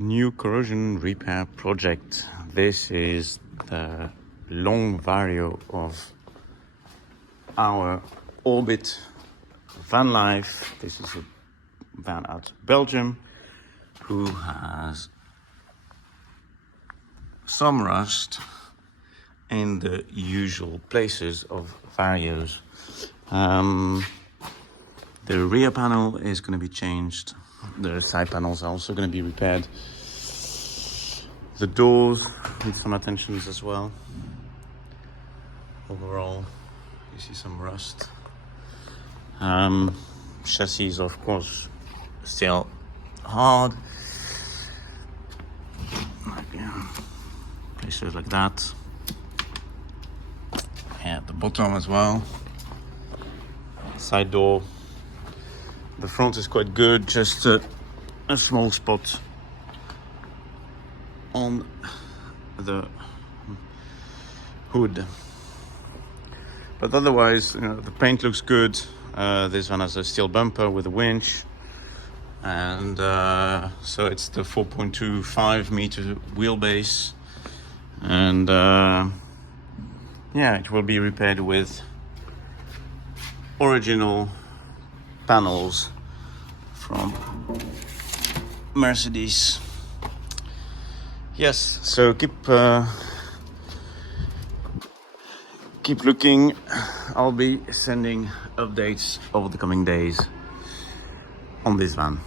new corrosion repair project. This is the long Vario of our Orbit van life. This is a van out of Belgium who has some rust in the usual places of Varios. The rear panel is going to be changed. The side panels are also going to be repaired. The doors need some attentions as well. Overall, you see some rust. Chassis is of course still hard. Places like that. At the bottom as well. Side door. The front is quite good, just a small spot on the hood. But otherwise, the paint looks good. This one has a steel bumper with a winch. And so it's the 4.25 meter wheelbase. And yeah, it will be repaired with original panels from Mercedes. Yes, so keep looking. I'll be sending updates over the coming days on this van.